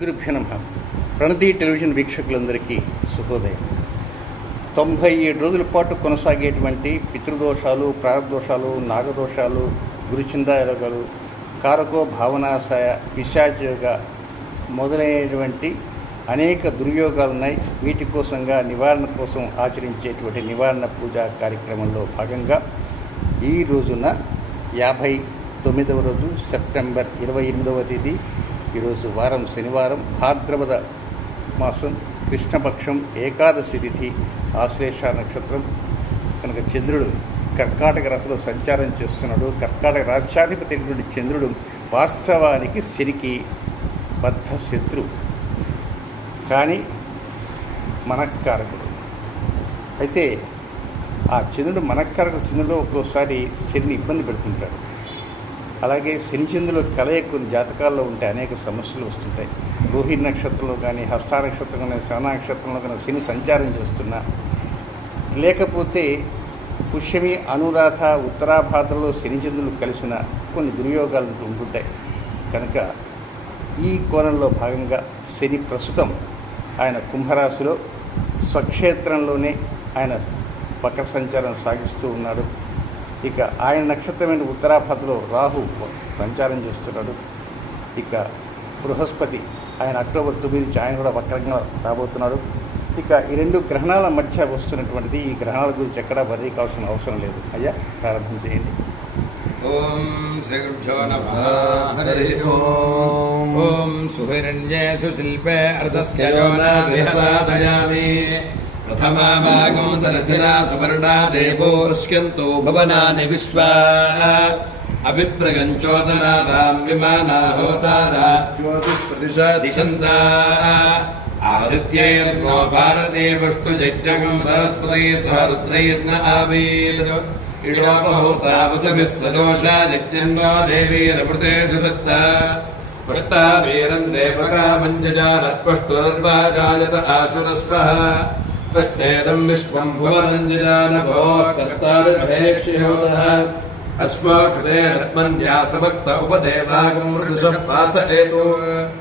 గురుభ్యో నమః. ప్రణతి టెలివిజన్ వీక్షకులందరికీ శుభోదయం. 97 రోజుల పాటు కొనసాగేటువంటి పితృదోషాలు, ప్రారబ్దోషాలు, నాగదోషాలు, గురుచిందాయోగాలు, కారకో భావనాశయ, పిశాచయోగ మొదలైనటువంటి అనేక దుర్యోగాలు ఉన్నాయి. వీటి కోసంగా నివారణ కోసం ఆచరించేటువంటి నివారణ పూజా కార్యక్రమంలో భాగంగా ఈ రోజున 59వ రోజు సెప్టెంబర్ 28వ తేదీ, ఈరోజు వారం శనివారం, భాద్రపద మాసం, కృష్ణపక్షం, ఏకాదశి తిథి, ఆశ్లేష నక్షత్రం కనుక చంద్రుడు కర్కాటక రాశిలో సంచారం చేస్తున్నాడు. కర్కాటక రాష్ట్రాధిపతి అయినటువంటి చంద్రుడు వాస్తవానికి శనికి బద్ధ శత్రు, కానీ మనఃకారకుడు. అయితే ఆ చంద్రుడు మనఃకారకుడు చంద్రుడు ఒక్కోసారి శనిని ఇబ్బంది పెడుతుంటాడు. అలాగే శని చంద్రుల కలయిక కొన్ని జాతకాల్లో ఉంటే అనేక సమస్యలు వస్తుంటాయి. రోహిణి నక్షత్రంలో కానీ, హస్త నక్షత్రంలో కానీ, శ్రవణ నక్షత్రంలో కానీ శని సంచారం చేస్తున్నా, లేకపోతే పుష్యమి, అనురాధ, ఉత్తరాభాద్రలో శని చంద్రులు కలిసిన కొన్ని దుర్యోగాలు ఉంటుంటాయి. కనుక ఈ కోణంలో భాగంగా శని ప్రస్తుతం ఆయన కుంభరాశిలో స్వక్షేత్రంలోనే ఆయన వక్ర సంచారం సాగిస్తూ ఉన్నాడు. ఇక ఆయన నక్షత్రమైన ఉత్తరాభద్రలో రాహు సంచారం చేస్తున్నాడు. ఇక బృహస్పతి ఆయన అక్టోబర్ 9 నుంచి ఆయన కూడా వక్రంగా రాబోతున్నాడు. ఇక ఈ రెండు గ్రహణాల మధ్య వస్తున్నటువంటిది. ఈ గ్రహణాల గురించి ఎక్కడా వర్రీ కావాల్సిన అవసరం లేదు. అయ్యా, ప్రారంభం చేయండి. ఓం శ్రీ గురుభ్యో నమః. హరి ఓం. ఓం సుహిరణ్యే సుశిల్పే అర్ధస్య యోనా విహసాదయామి. ప్రథమా భాగం సరథిరా సువర్ణా దేవో పశ్యంతో భవనాని విశ్వా అభిప్రగంచోదనాభాం విమానా హోతారా జ్యోతిష్ప్రదిశా దిశంతా ఆదిత్యైర్నో భారతే వస్తు యజ్ఞకం సరస్వతీ సహరుద్రైర్న ఆవేద్ ఇడోపహూతావసభిः సదోషా యజ్ఞన్నో దేవీరమృతేషు దత్త ప్రస్తావీరం దేవకామంజజానత్వస్తుర్వాజాయత ఆశురస్వః ప్రస్థేదం విశ్వం భువనంజజానభో కర్తారుహేక్షయోధ అశ్వకృతే రత్మన్యాసభక్త ఉపదేవాగం మృదుషః పాథయేతు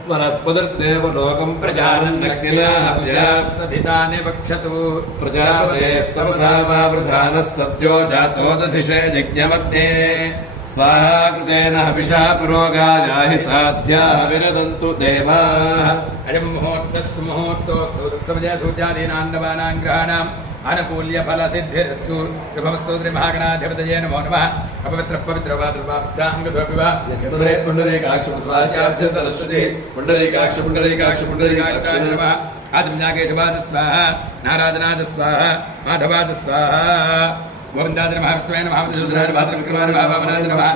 వనస్పతిర్దేవ లోకం ప్రజానన్నగ్నిలాహవ్యాసధితాని వక్షతు ప్రజాపతేస్తవసా వావృధానः సద్యో జాతో దధిషే యజ్ఞమగ్నే స్వాహాకృతేన హవిషా పురోగాయాహి సాధ్యా విరదంతు దేవాః. అయం ముహూర్తస్సు ముహూర్తోస్తు తత్సమయ సూర్యాదీనాన్నవానాం గ్రహాణాం అనుకూల్య ఫల సిద్ధిరస్తు. శుభమస్తు. శ్రీమహాగణాధిపతయే నమో నమః. అపవిత్రః పవిత్రో వా దుర్వాపస్థాంగధోపివ యస్తురే పుండరీకాక్షస్వాద్యాభ్యంతరశ్రుతి పుండరీకాక్ష పుండరీకాక్ష పుండరీకాక్షాయ నమః. ఆదిమ్యాకేశవాద స్వాహ, నారాజనాథ స్వాహ, మాధవాద స్వాహ. గోవిందాయ నమః. విష్ణువే నమః. మధుసూదనాయ నమః. విక్రమాయ నమః. వామనాయ నమః.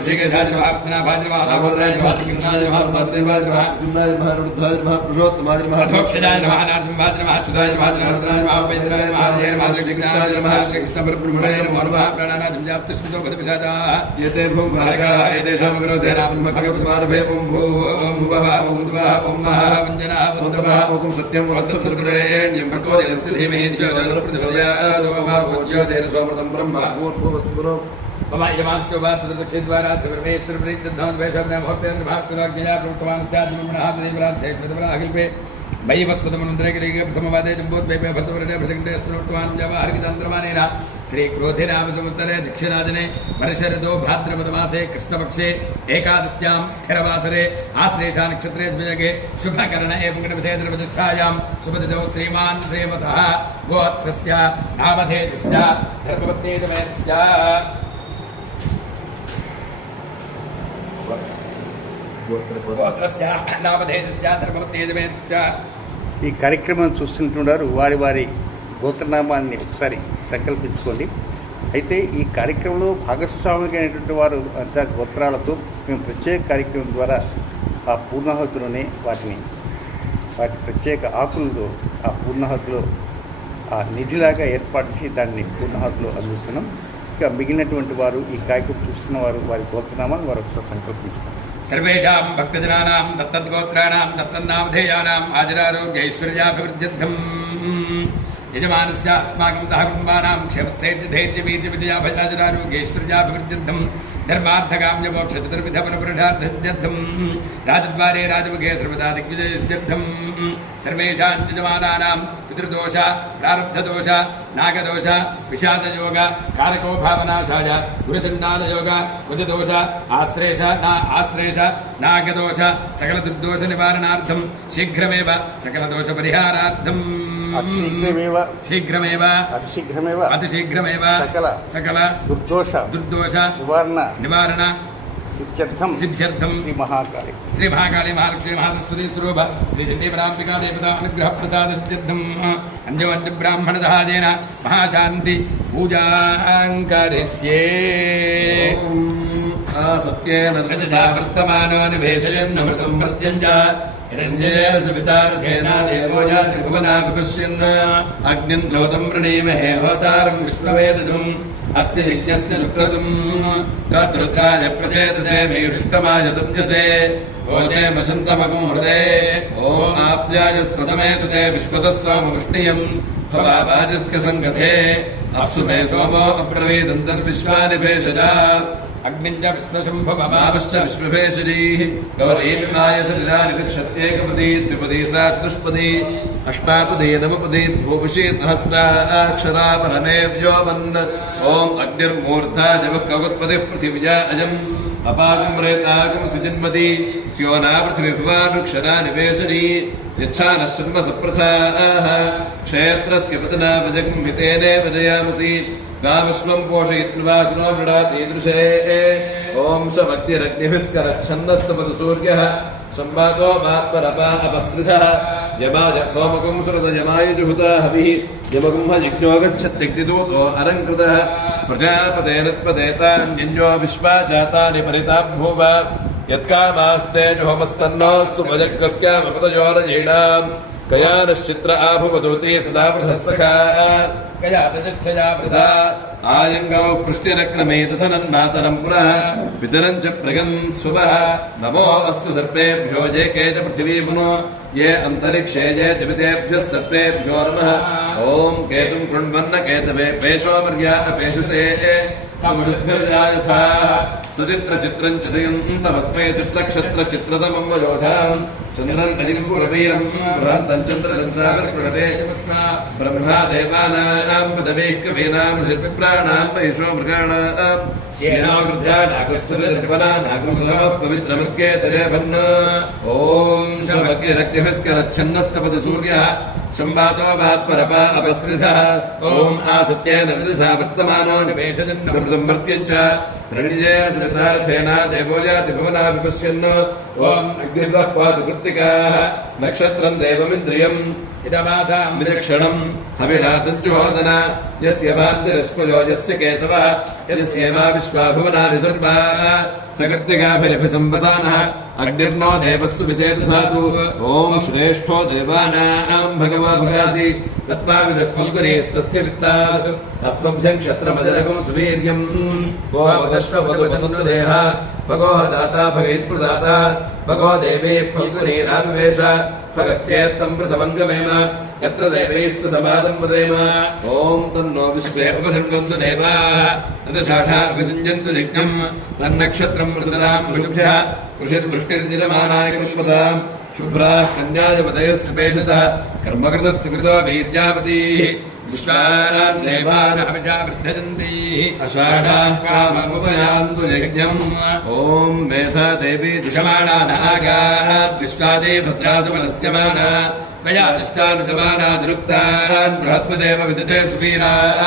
ఋషికేశాయ నమః. పద్మనాభాయ నమః. దామోదరాయ నమః. శ్రీకృష్ణాయ నమః. వాసుదేవాయ నమః. దుర్గాయ నమః. రుద్రాయ నమః. పురుషోత్తమాయ నమః. అధోక్షజాయ నమః. నారసింహాయ నమః. అచ్యుతాయ నమః. రుద్రాయ నమః. ఉపేంద్రాయ నమః. జయ నమః. శ్రీకృష్ణాయ నమః. శ్రీకృష్ణ పరబ్రహ్మణే నమో నమః. ప్రాణానాథం వ్యాప్తి స్మృతో గతపిశాచాః ఏతే భూం భారకాః ఏతేషాం విరోధేన బ్రహ్మకర్మస్మారభే. ఓం భూః ఓం భువః ఓం స్వాహ ఓం మహా వంజనః ఓం తపః ఓం సత్యం వత్ససురేణ్యం ప్రకోదయస్య ధీమహి ధియో యో ప్రచోదయాత్. ఓం భూజ్యోతిర్ సోమృతం బ్రహ్మ మమ యమానస్య వాతదక్షిద్వారా త్రివర్ణేశ్వరప్రీతిర్ధమద్వేషాభ్యాం ముహూర్తేంద్రభాస్తురాజ్ఞయా ప్రవృత్తమానస్యాదిమమనహాదివరాధేగ్రతమరాహిల్పే మయి వస్తుతమనుద్రేకరేగే ప్రథమవాదే జంబోద్వైపే భర్తవరదే ప్రతిఘంటే స్మృత్వాన్ జవాహరికితంద్రమానేన శ్రీక్రోధినామ సంవత్సరే దక్షిణాదినే వర్షరదో భాద్రపదమాసే కృష్ణపక్షే ఏకాదశ్యాం స్థిరవాసరే ఆశ్లేషా నక్షత్రే ద్వయగే శుభకరణ ఏవం గణపతిేంద్ర ప్రతిష్ఠాయాం శుభదిదో శ్రీమాన్ శ్రీమతః గోత్రస్య నామధేయస్య ధర్మపత్నీతమేతస్య. ఈ కార్యక్రమం చూస్తుంటున్నారు. వారి వారి గోత్రనామాన్ని ఒకసారి సంకల్పించుకోండి. అయితే ఈ కార్యక్రమంలో భాగస్వామిగా అయినటువంటి వారు అంతా గోత్రాలతో మేము ప్రత్యేక కార్యక్రమం ద్వారా ఆ పూర్ణాహుతిలోనే వాటి ప్రత్యేక ఆకులతో ఆ పూర్ణాహుతిలో ఆ నిధిలాగా ఏర్పాటు చేసి దాన్ని పూర్ణాహుతిలో అందిస్తున్నాం. ఇక మిగిలినటువంటి వారు ఈ కార్యక్రమం చూస్తున్న వారు వారి గోత్రనామాన్ని వారు ఒకసారి సంకల్పించుకోండి. సర్వేషాం భక్తజనానాం దత్తద్గోత్రాణాం దత్తన్నామధేయానాం ఆదిరారోగ్యైశ్వర్యాభివృద్ధ్యర్థం యజమానస్య అస్మాకం సహ కుటుంబానాం క్షేమస్థైర్యధైర్యవీర్యవిజయాభయాజనారోగ్యైశ్వర్యాభివృద్ధ్యర్థం धर्मार्थकाम्यमोक्ष चतुर्विध पुरुषार्थसिद्ध्यर्थम् राजद्वारे राजमुखे सर्वदा दिग्विजयसिद्ध्यर्थम् सर्वेषां यजमानानां पितृदोष प्रारब्धदोष नागदोष विषादयोग कारको भावनाशाय गुरुचण्डालयोग कुजदोष आश्लेष नागदोष सकलदुर्दोष निवारणार्थं शीघ्रमेव सकलदोषपरिहारार्थं शीघ्रमेव अतिशीघ्रमेव सकल दुर्दोष निवारण सिद्ध्यर्थम श्री महाकाली महालक्ष्मी महासरस्वती स्वरूप श्री चंडीपरांबिका देवता अनुग्रह प्रसाद सिद्ध्यर्थम अन्यो अन्य ब्राह्मण सहायेन महाशांति पूजां करिष्ये। सत्येन रजसा वर्तमानो निवेशयन् अमृतं मर्त्यञ्च हिरण्येन सवितार्थेन देवो याति भुवना विपश्यन् अग्निं द्योतं प्रणीमहे होतारं विष्णुवेदसम् अस्य यज्ञस्य सुक्रतुम् तद्रुद्राय प्रचेतसे मेयुष्टमाय तुञ्जसे ओचे मशन्तमकुं हृदे ॐ आप्याय स्वसमेतु ते विश्वतस्वाममुष्णियम् भवावाजस्य सङ्गथे अप्सु मे सोमो अब्रवीदन्तर्विश्वानि भेषजा अग्निञ्च विश्वशम्भवमापश्च विश्वभेषजीः गौरीमिमाय सलिलानि विक्षत्येकपदी द्विपदी सा चतुष्पदी अष्टापदी नवपदी भूमिषी सहस्राक्षरा परमे व्योमन् ॐ अग्निर्मूर्धा जवः कवत्पतिः पृथिव्या अयम् अपाकं प्रेताकं सिजिन्मती स्योना पृथिवीभुवानुक्षरा निवेशनी यच्छानः शर्म सप्रथाः क्षेत्रस्य पतनावजगं हितेने वजयामसि गामश्वं पोषयित्वा सुनो मृडाति दृशे ॐ शमग्निरग्निभिस्करच्छन्नस्तपतु सूर्यः संवादो मात्मरपा अपसृतः यमाय सोमकं सुरत यमाय जुहुता हविः यमगुंह जिज्ञो गच्छत्यग्निदूतो अलङ्कृतः प्रजापतेनुत्पदेतान्यन्यो विश्वा जातानि परिताभूव यत्कामास्ते जुहोमस्तन्नो सुभजक्कस्यामपतयोरयीणाम् कयानश्चित्र आभुवदूति सदा वृधस्सखा कया प्रतिष्ठया वृथा आयङ्गौ पृष्टिरक्रमेतसनन्नातरं पुरः पितरं च प्रगन् शुभः नमो अस्तु सर्पेभ्यो ये के च पृथिवीमुनो ये अन्तरिक्षे ये जवितेभ्यः सर्पेभ्यो नमः ॐ केतुं कृण्वन्न केतवे पेशोमर्या अपेशसे समुषद्भिर्जायथा सचित्रचित्रं चितयन्तमस्मै चित्रक्षत्रचित्रतमं वयोधाम् चन्द्रं अजिङ्कुरवीरं बृहन्तं चन्द्रचन्द्राविर्पृणते ब्रह्मा देवानां पदवीः कवीनां शिल्पिप्राणां वैशो मृगाणां येनो वृद्ध्या नागस्तुतिर्वना नागुंसमः पवित्रमद्गेतरेभन् ॐ शमग्निरग्निभिस्करच्छन्नस्तपति सूर्यः संवातो वात्परपा अपसृतः ॐ आसत्येन रजसा वर्तमानो निवेशयन्नमृतं मर्त्यञ्च प्रणिजेन सरितार्थेन देवो याति भुवना विपश्यन् ॐ अग्निर्वः पातु कृत्तिकाः नक्षत्रं देवमिन्द्रियम् इदमासां विचक्षणम् हविना सञ्जुहोदन यस्य भाग्यरश्मयो यस्य केतवः यस्येवा विश्वा भुवनानि सर्वाः सकृत्तिकाभिरभिसंवसानः अग्निर्नो देवस्तु विजेतधातु ॐ श्रेष्ठो देवानां भगवा भगासि तत्त्वाविदः फल्गुनीस्तस्य वित्तात् अस्मभ्यं क्षत्रमजरकं सुवीर्यम् को वदश्ववदुपसन्नुदेह भगो दाता भगैस्पृदाता भगो देवी फल्गुनीराविवेश भगस्येत्तं प्रसवङ्गमेम यत्र देवैः सदमादं वदेम ॐ तन्नो विश्वे उपसृण्वन्तु देवाः तदशाढा अभिसञ्जन्तु यज्ञम् तन्नक्षत्रं मृतदां शुभ्यः ऋषिर्वृष्टिर्निरमानाय कल्पताम् शुभ्राः कन्यायपदयस्त्रिपेशतः कर्मकृतस्य कृतो वीर्यावतीः विश्वानां देवान् हविषा वृद्धयन्ति अषाढाः काममुपयान्तु यज्ञम् ॐ मेधा देवी दुषमाणा नागाः विश्वादे भद्रासु मनस्यमाना त्वया दिष्टानुगमाना दुरुक्तान् बृहत्पदेव विदधे सुवीराः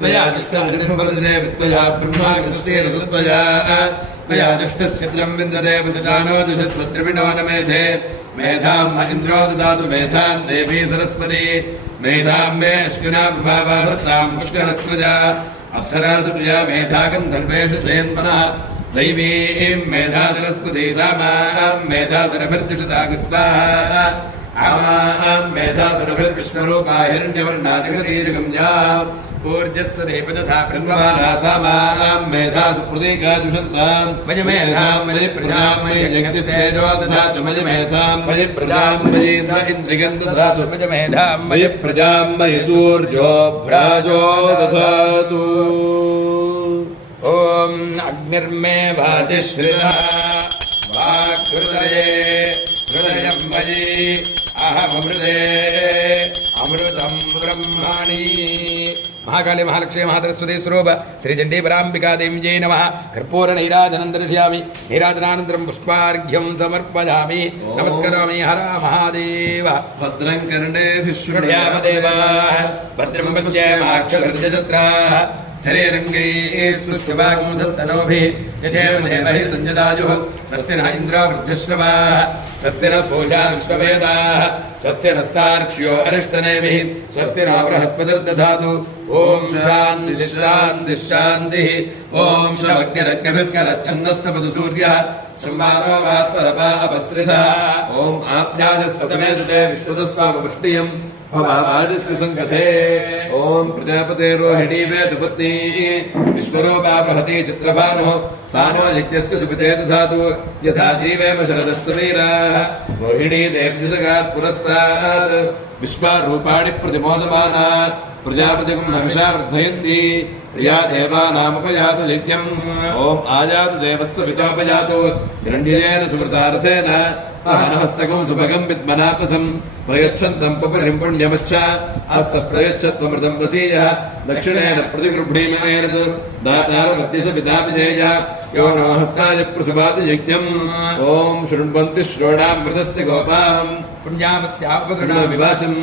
त्वया दिष्टानुपदते वित्वया ब्रह्मा दृष्टिरतुत्वया त्वया दुष्टश्चित्रं विन्दते वसुदानो दुषस्त्वत्रिविणो न मेधे मेधां म इन्द्रो ददातु मेधां देवी सरस्वती मेधां मे अश्विना प्रभावाहृतां पुष्करस्रजा अप्सरासु तुया मेधा गन्धर्वेषु जयन्मनः दैवीं मेधा सरस्वती सामां मेधा सरभिर्जुषता स्वाहा आमां मेधा सरभिर्विष्णुरूपा हिरण्यवर्णादिगतीजगम्या ऊर्जस्वदेवतथा ब्रह्मवारासामां मेधा सुप्रतीका जुषन्तां मयि मेधां मयि प्रजां मयि यज्ञस्तेजो दधातु मयि मेधां मयि प्रजां मयि इन्द्रियं दधातु मयि मेधां मयि प्रजां मयि सूर्यो भ्राजो दधातु ఓం అగ్నిర్మే భాతి శ్రితా వాక్హృదయే హృదయం మయి అహమృతే అమృతం బ్రహ్మాణి. మహాకాళి మహాలక్ష్మి మహాసరస్వతి స్వరూప శ్రీ చండీపరాంబికాదేవ్యై నమః. కర్పూర నీరాజనం దర్శయామి. నీరాజనానంతరం పుష్పార్ఘ్యం సమర్పయామి. నమస్కరామి. హర మహాదేవ. భద్రం కర్ణేభిః శృణుయామదేవాః భద్రం పశ్యేమాక్షభిర్యజత్రాః స్థిరైరంగైః స్తుష్ట్వాగుంసస్తనోభిः యశేమ దేవైः సంజదాయుः. స్వస్తి న ఇంద్రో వృద్ధశ్రవాः స్వస్తి న పూజా విశ్వవేదాः స్వస్తి నస్తార్క్ష్యో అరిష్టనేమిः స్వస్తి న బృహస్పతిర్దధాతు. ఓం శాంతి శాంతి శాంతి. ఓం శమగ్నిరగ్నిభిస్కరచ్ఛన్నస్తపదు సూర్యः సంవాదో వాత్పరపా అపస్రితः. ఓం ఆప్యాజస్తమేతే విష్ణుదస్వామపుష్టియం భవాజస్య సంగతే. ఓం ప్రజాపతే రోహిణీ వేదపత్నీ విశ్వరూపా బృహతి చిత్రభానుః సానో యజ్ఞస్య సుపితే దధాతు. యథా జీవేమ శరదస్య వీరాः రోహిణీ దేవ్యుదగాత్ పురస్తాత్. విశ్వరూపాణి ప్రతిమోదమానా ప్రజాపతిం హవిషా వర్ధయంతి. ప్రియా దేవానాముపయాత యజ్ఞం. ఓం ఆయాతు దేవస్య వితోపయాతు. హిరణ్యేన సుమృతార్థేన అహనహస్తకం సుభగం విద్మనాపసం ప్రయచ్చంతం పుపరిం పుణ్యమచ్చ హస్తః ప్రయచ్చత్వమృతం వసీయః. దక్షిణేన ప్రతిగృహ్ణీమేనత్ దాతారో మధ్యస పితా విజేయ. యో నో హస్తాయ ప్రసుభాతి యజ్ఞం. ఓం శృణ్వంతి శ్రోణామృతస్య గోపాం పుణ్యామస్యాపగృణామి వాచం.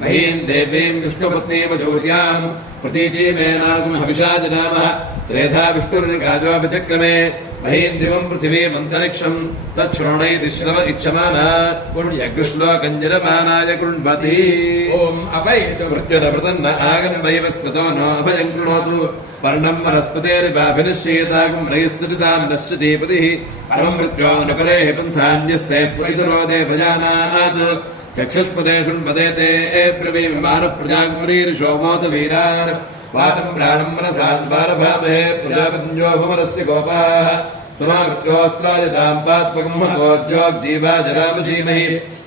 మహీం దేవీం విష్ణుపత్నీమ చౌర్యాం ప్రతీచీమేనాగం హవిషా జనామః. త్రేధా విష్ణుర్నిగాజోభిచక్రమే మహీం దివం పృథివీమంతరిక్షం తచ్ఛ్రోణైతి శ్రవ ఇచ్చమానా పుణ్యగ్శ్లోకంజరమానాయ కృణ్వతి. ఓం అభయతు మృత్యురమృతన్న ఆగన్వైవ స్కృతో నో అభయం కృణోతు. పర్ణం వనస్పతేరివాభినిశ్చేతాగం రయస్సృతాం నశ్యతీపతిః. పరం మృత్యోనుపరేః పంథాన్యస్తే స్వైతరో దేవజానాత్. చక్షుష్పదే శృణ్వదే తే బ్రవీమిమానః ప్రజాకుమరీర్షోమోత వీరాన్. వాతం ప్రాణం మనసాన్వారభామే ప్రజాపతింజో భువనస్య గోపాః. సమావృత్యోస్త్రాయతాం పాత్మకం మహోజ్యోగ్జీవాజరామశీమహి.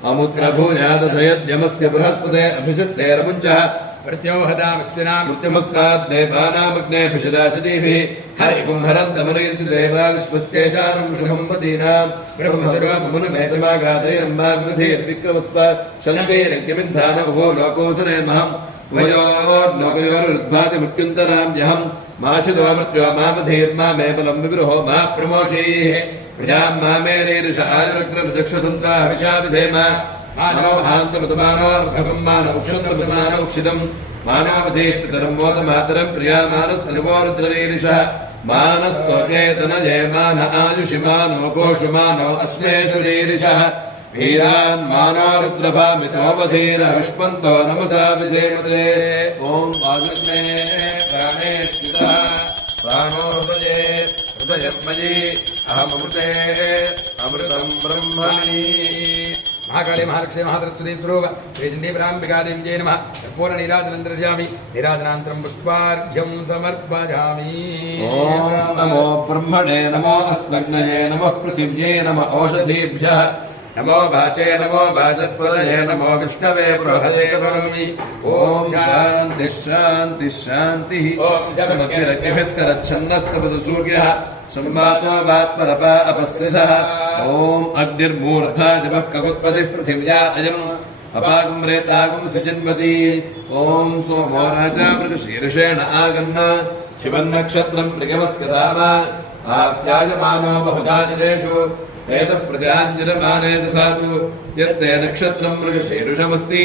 అముద్రభూయాదయద్యమస్య బృహస్పతే అభిషస్తేరముంచః. ప్రత్యోహదామిస్తినా మృత్యుమస్మాద్దేవానామగ్నేభిషదాశతీభిః. హరికుం హరంతమనయంతి దేవా విశ్వస్యేషానం శుభంపతీనాం. బ్రహ్మదురోమునుమేతమాగాదయన్మాగ్నిధీర్విక్రమస్వ శంకైరక్యమిద్ధాన ఉభో లోకోసనేమహం. ఉభయోర్లోకయోరుద్ధాతి మృత్యుంతరామ్యహం. మాశిదో మృత్యో మామధీర్మామేబలం వివృహో మా ప్రమోషీః. ప్రజాం మామేరీర్ష ఆయురగ్రచక్షుసంతా హవిషా విధేమ. మానో మహాంతమృతమానో అర్ధకం మానౌక్షంతమృతమానో ఉక్షితం. మానోమధీపితరం మోదమాతరం ప్రియామానస్తనువోరుద్రరీరిష. మానస్తోచేతనజే మాన ఆయుషి మానో కోషు మానో అశ్లేషు రీరిషః. వీరాన్ మానోరుద్రభామితోపధీర విష్పంతో నమసా విధేమతే. ఓం వాగ్మే ప్రాణే స్థితః ప్రాణో హృదయే హృదయం మయి అహమృతే అమృతం బ్రహ్మణి. మహాకాళి మహాలక్ష్మి మహాసరస్వతి స్వరూప శ్రీ చండీపరాంబికాదేవ్యై నమః. కర్పూర నీరాజనం దర్శయామి. నీరాజనానంతరం పుష్పార్ఘ్యం సమర్పయామి. ఓం నమో బ్రహ్మణే నమో అస్మగ్నయే నమః పృథివ్యై నమః ఓషధీభ్యః. నమో వాచే నమో వాచస్పదయే నమో విష్ణవే బృహదే కరోమి. ఓం శాంతి శాంతి శాంతి. ఓం శమగ్నిరగ్నిభిస్కరచ్ఛన్నస్తపదు సూర్యః సంవాతో వాత్పరపా అపస్రితः. ఓం అగ్నిర్మూర్ధాదివః కగుత్పతిః పృథివ్యా అయం అపాగం రేతాగం సజన్వతి. ఓం సోమో రాజా మృగశీర్షేణ ఆగన్న. శివన్నక్షత్రం మృగమస్కదామ ఆప్యాయమానో బహుధాదినేషు. ఏతః ప్రజాంజనమానే దధాతు. యత్తే నక్షత్రం మృగశీర్షమస్తి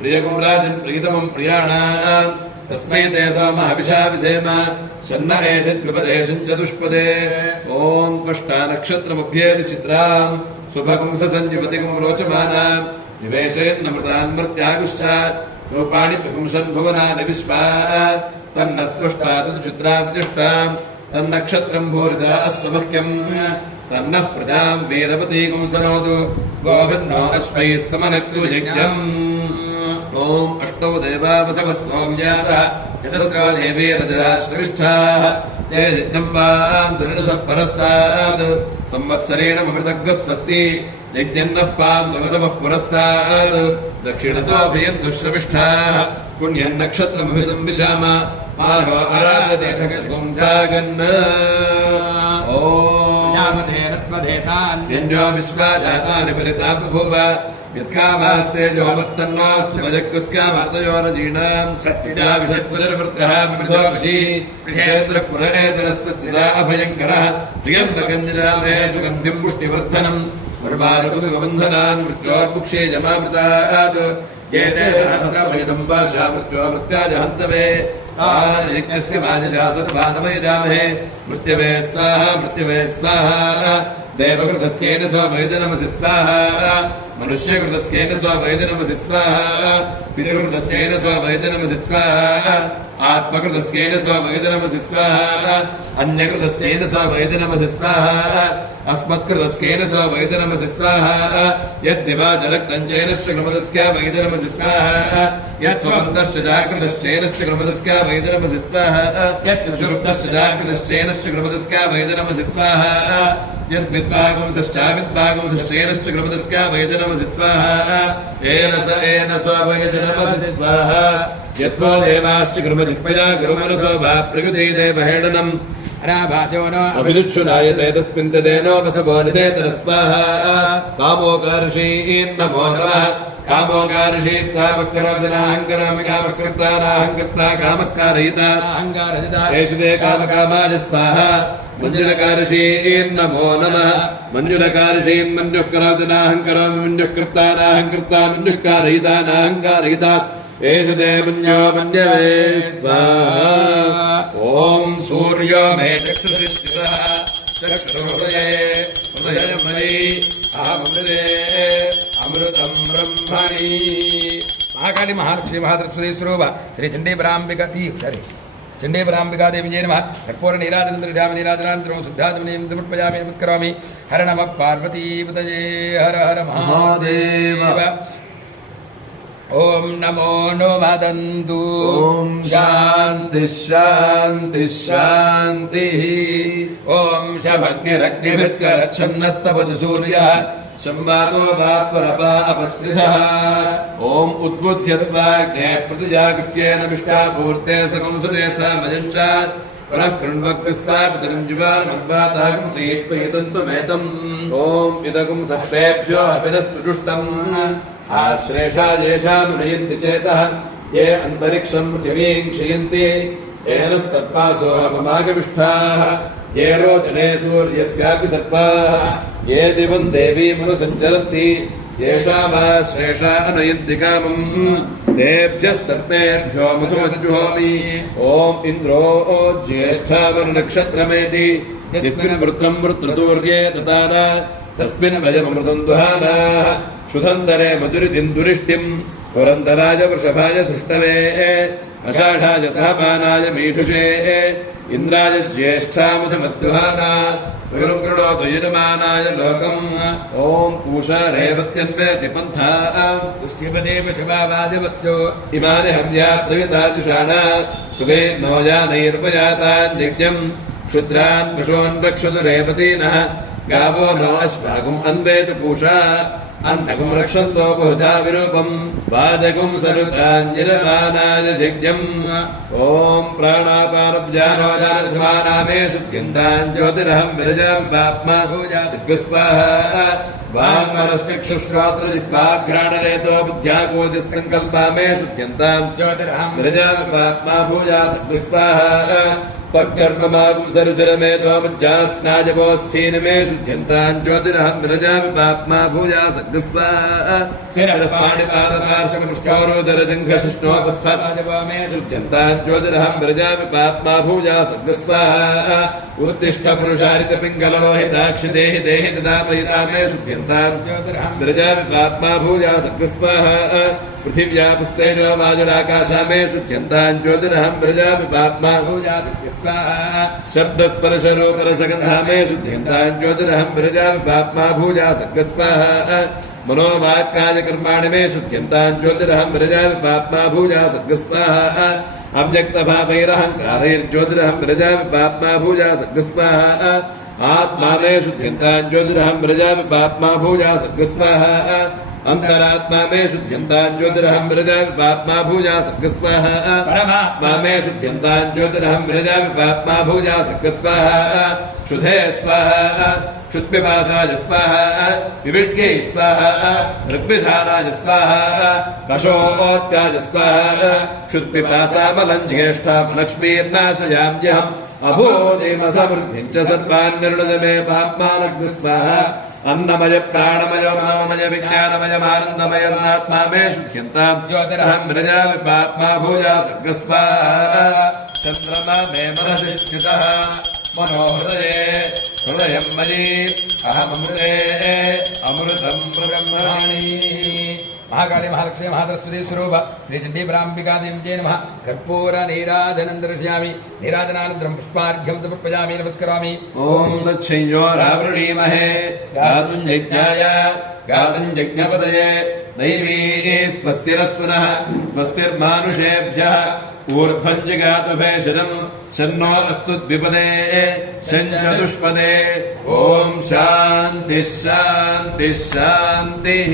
ప్రియకం రాజన్ ప్రీతమం ప్రియాణాం. తస్మై తే సోమ హవిషా విధేమ. షన్న ఏదిద్విపదేశం చతుష్పదే. ఓం కష్టా నక్షత్రమభ్యేది చిత్రాం శుభకం సంయుపతికం రోచమానాం. నివేశయన్నమృతాన్మర్త్యాగుశ్చ రూపాణి పుంసన్ భువనాని విశ్వా. తన్న స్పృష్టా తదుచిత్రాభిష్టం. తన్నక్షత్రం భూరిదా అస్తమహ్యం. తన్నః ప్రజాం వీరవతీకం సనోతు. గోభిన్నో అశ్వైః సమనక్తు యజ్ఞం. ఓం అష్టౌ దేవా వసవ సౌమ్యాస చతుస్రో దేవీ రజరాశ్రవిష్ఠాః. ते जगदम्बां दुर्दशः परस्तात् संवत्सरेण ममृतग्स्वस्ति यज्ञन्नः पान्दवसवः पुरस्तात् दक्षिणतोऽभियन्तु श्रविष्ठाः पुण्यन्नक्षत्रमभिसंविशाम मानो अराधतेथकपुंसागन् ॐ विश्वाजातानि परिताप बभूव यत्कामास्ते जोमस्तन्नास्ति वजक्कुस्कामार्तयोरजीणाम् स्वस्तिदा विशस्पतिर्वृत्रः विमृतोक्षी पृथेन्द्रः पुरहेतरस्वस्तिदा अभयङ्करः त्र्यम्बकञ्जरामे सुगन्धिम् पुष्टिवर्धनम् वर्वारुकविबन्धनान् मृत्योर्मुक्षे जमामृतात् येते सहस्रभयदम् पाशा मृत्योमृत्याज हन्तवे यज्ञस्य वाजजा सर्वानमयजामहे मृत्यवे स्वाहा मृत्यवे स्वाहा देवकृतस्येन स्ववैदनमसि स्वाहा मनुष्यकृतस्येन स्ववैदनमसि स्वाहा पितृकृतस्येन स्ववैदनमसि स्वाहा आत्मकृतस्येन स्ववैदनमसि स्वाहा अन्यकृतस्येन स्ववैदनमसि स्वाहा अस्मत्कृतस्येन स्ववैदनमसि स्वाहा यद्दिवाजरक्तञ्चेनश्च कृमदस्या वैदनमसि स्वाहा यत्स्वबन्धश्च जागृतश्चेनश्च कृमदस्या वैदनमसि स्वाहा यत्सुषुप्तश्च जागृतश्चेनश्च कृमदस्या वैदनमसि स्वाहा यद्विद्वागुंसश्चाविद्वागुंसश्चेनश्च कृमदस्या वैदनमसि स्वाहा येन स्ववैदनमसि स्वाहा यत्त्वो देवाश्च कृमदिक्पया गुरुमनसो वा प्रकृते देवहेडनम् अभिदुच्छुनायते तस्मिन् तदेनोपसभो निधेतर स्वाहा कामोकार्षीन् नमो नमः कामोकार्षीत्कामकरोदिनाहङ्करोमि कामकृत्तानाहङ्कृत्ता कामकारयिता एषते कामकामाय स्वाहा मञ्जुलकार्षीन् नमो नमः मञ्जुलकार्षीन् मञ्जुः करोदिनाहङ्करोमि मञ्जुः कृत्तानाहङ्कृत्ता मञ्जुः कारयितानाहङ्कारयिता एषते मन्यो मन्यवे स्वाहा ॐ सूर्यो मे चक्षुषि स्थितः चक्षुर्हृदये हृदयमयि अहमृते अमृतं ब्रह्मणि महाकाली महालक्ष्मी महात्रिपुरेश्वरी स्वरूप श्री चण्डीपराम्बिका सरि चण्डीपराम्बिका देवी जय नमः कर्पूर नीराजनन्द्रजामि नीराजनानन्तरं शुद्धात्मनीं समर्पयामि नमस्करोमि हर नमः पार्वतीपतये हर हर महादेव ओम नमो नो वदन्तु ओम शांति शांति शांति ओम शमग्निरग्निभिस्करच्छन्नस्तपतु सूर्यः शम्बातो वात्परपा अपस्रितः ओम उद्बुध्यस्वाग्ने प्रतिजागृत्येन विष्टापूर्ते सकंसुनेथा मजञ्च पुनः कृण्वग्स्वापितरं जुवानम्बातागं सीत्पयितन्तुमेतम् ओम इदगं सर्वेभ्यो अभिनस्तुजुष्टम् आश्रेषा येषामुनयन्ति चेतः ये अन्तरिक्षं पृथिवीं क्षयन्ति येन सर्पासो अपमागमिष्ठाः ये रोचने सूर्यस्यापि सर्पाः ये दिवं देवीमनुसञ्चरन्ति येषामा श्रेषा अनयन्ति कामम् तेभ्यः सर्पेभ्यो मधुमज्जुहोमि ॐ इन्द्रो ज्येष्ठावरुणनक्षत्रमेति यस्मिन् वृत्रं वृत्रतूर्ये ददान तस्मिन् भजममृतं दुहानाः सुधन्दरे मधुरितिन्दुरिष्टिम् पुरन्दराय वृषभाय धृष्टवे अषाढाय सामानाय मीठुषे इन्द्राय ज्येष्ठामुधमद्युहाना गुरुं कृणोतु यजमानाय लोकम् ॐ पूषा रेवत्यन्वेति पन्था पुष्टिपदे पशुभावादिवस्तु इमानि हव्या प्रयुताजुषाणा सुखे नोजानैर्पयातान् यज्ञम् क्षुद्रान् पशून् रक्षतु रेवतीनः गावो नो अश्वागुम् अन्वेतु पूषा अन्नगुं रक्षन्तो बहुधा विरूपम् वाजगुं सरुताञ्जलमानाय यज्ञम् ॐ प्राणापानव्यानोदानसमानामे शुद्ध्यन्तान् ज्योतिरहं विरजामि पाप्मा पूजा स्वाहा वाङ्मनश्चक्षुश्रोत्रजिह्वाघ्राणरेतो बुद्ध्यागोदिः सङ्कल्पा मे शुद्ध्यन्ताम् ज्योतिरहं विरजामि पाप्मा पूजा स्वाहा त्वक्कर्ममागुसरुधिरमेतो मज्जास्नाजपोस्थीन मे शुद्ध्यन्तान् ज्योतिरहं विरजामि पाप्मा भूया सद्गस्वाहा शिरपाणिपादपार्श्वमुष्ठोरोदरजङ्घशिष्णोपस्थाजपो मे शुद्ध्यन्तान् ज्योतिरहं विरजामि पाप्मा भूया सद्गस्वाहा उत्तिष्ठ पुरुषारितपिङ्गललोहिताक्षि देहि देहि ददापयिता मे शुद्ध्यन्तान् ज्योतिरहं विरजामि पाप्मा भूया सद्गस्वाहा पृथिव्या पुस्तेजो वाजुराकाशा मे शुद्ध्यन्तान् ज्योतिरहं विरजामि पाप्मा भूया सद्गस्वाहा शब्दस्पर्शरूपरसगन्धा मे शुद्ध्यन्तान् ज्योतिरहं विरजामि पाप्मा भूया सद्गस्वाहा मनोवाक्कायकर्माणि मे शुद्ध्यन्तान् ज्योतिरहं विरजामि पाप्मा भूया सद्गस्वाहा अव्यक्तभावैरहङ्कारैर्ज्योतिरहं विरजामि पाप्मा भूया सद्गस्वाहा आत्मा मे शुद्ध्यन्तां ज्योतिरहं व्रजामि पाप्मा भूजा सर्गस्वाहा अंतरात्मा मे शुद्ध्यन्तां ज्योतिरहं व्रजामि पाप्मा भूजा सर्गस्वाहा परमात्मा मे शुद्ध्यन्तां ज्योतिरहं व्रजामि पाप्मा भूजा सर्गस्वाहा शुद्धे स्वाहा शुद्धिपासाय स्वाहा विविड्यै स्वाहा ऋग्विधानाय स्वाहा कशोत्याय स्वाहा शुद्धिपासामलं ज्येष्ठां लक्ष्मीर्नाशयाम्यहम् अभूतिमसमृद्धिं च सर्वान् निर्णुदमे पाप्मालग्न स्वाहा अन्नमय प्राणमय मनोमय विज्ञानमयमानन्दमयन्नात्मा मे शुद्ध्यन्तां ज्योतिरहं व्रजामि पाप्मा भूजा सर्गस्वाहा चन्द्रमा मे मनसि स्थितः मनोहृदये हृदयं मयि अहमृते अमृतं ब्रह्मणि महाकाली महालक्ष्मी महासरस्वती स्वरूप श्री चण्डीपराम्बिका देव्यै नमः कर्पूर नीराजनं दर्शयामि नीराजनानन्तरं पुष्पार्घ्यं समर्पयामि नमस्करोमि ॐ दक्षिण्योरावृणीमहे गातुं यज्ञाय गातुं यज्ञपतये दैवी स्वस्तिरस्तुनः स्वस्तिर्मानुषेभ्यः ऊर्ध्वं जिगातु भेषजम् शन्नो अस्तु द्विपदे शञ्चतुष्पदे ॐ शान्तिः शान्तिः शान्तिः